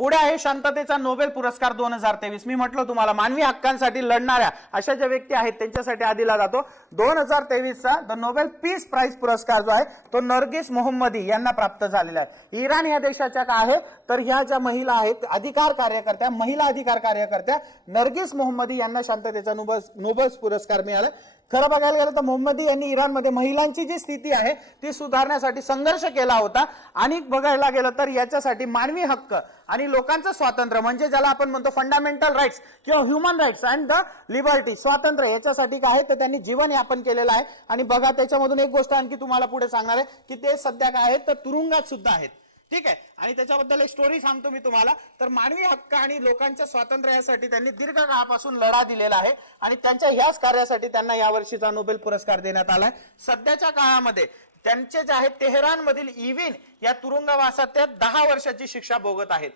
पुढे आहे शांततेचा नोबेल पुरस्कार 2023। मी म्हटलं तुम्हाला मानवी हक्कांसाठी लढणाऱ्या अशा ज्या व्यक्ती आहेत त्यांच्यासाठी हा दिला जातो। 2023 चा द नोबेल पीस प्राइज पुरस्कार जो आहे तो नरगिस मोहम्मदी यांना प्राप्त झालेला आहे। इराण या देशाच्या का आहे तर ह्या ज्या महिला आहेत अधिकार कार्यकर्त्या, महिला अधिकार कार्यकर्त्या नरगिस मोहम्मदी यांना शांततेचा नोबेल पुरस्कार मिळाला। खरं बघायला गेलं तर मोहम्मदी यांनी इराणमध्ये महिलांची जी स्थिती आहे ती सुधारण्यासाठी संघर्ष केला होता आणि बघायला गेलं तर याच्यासाठी मानवी हक्क आणि लोकांचं स्वातंत्र्य म्हणजे ज्याला आपण म्हणतो फंडामेंटल राईट्स किंवा human rights and the liberty स्वातंत्र्य याच्यासाठी काय आहे तर त्यांनी जीवन यापन केलेलं आहे। आणि बघा त्याच्यामधून एक गोष्ट आणखी तुम्हाला पुढे सांगणार आहे की ते सध्या काय आहेत तर तुरुंगात सुद्धा आहेत, ठीक आहे। आणि त्याच्याबद्दल एक स्टोरी सांगतो मी तुम्हाला। तर मानवी हक्क आणि लोकांच्या स्वातंत्र्यासाठी त्यांनी दीर्घ काळापासून लढा दिलेला आहे आणि त्यांच्या ह्याच कार्यासाठी त्यांना या वर्षीचा नोबेल पुरस्कार देण्यात आलाय। सध्याच्या काळामध्ये त्यांचे जे आहेत तेहरान मधील इविन या तुरुंगवासात ते 10 वर्षाची शिक्षा भोगत आहेत।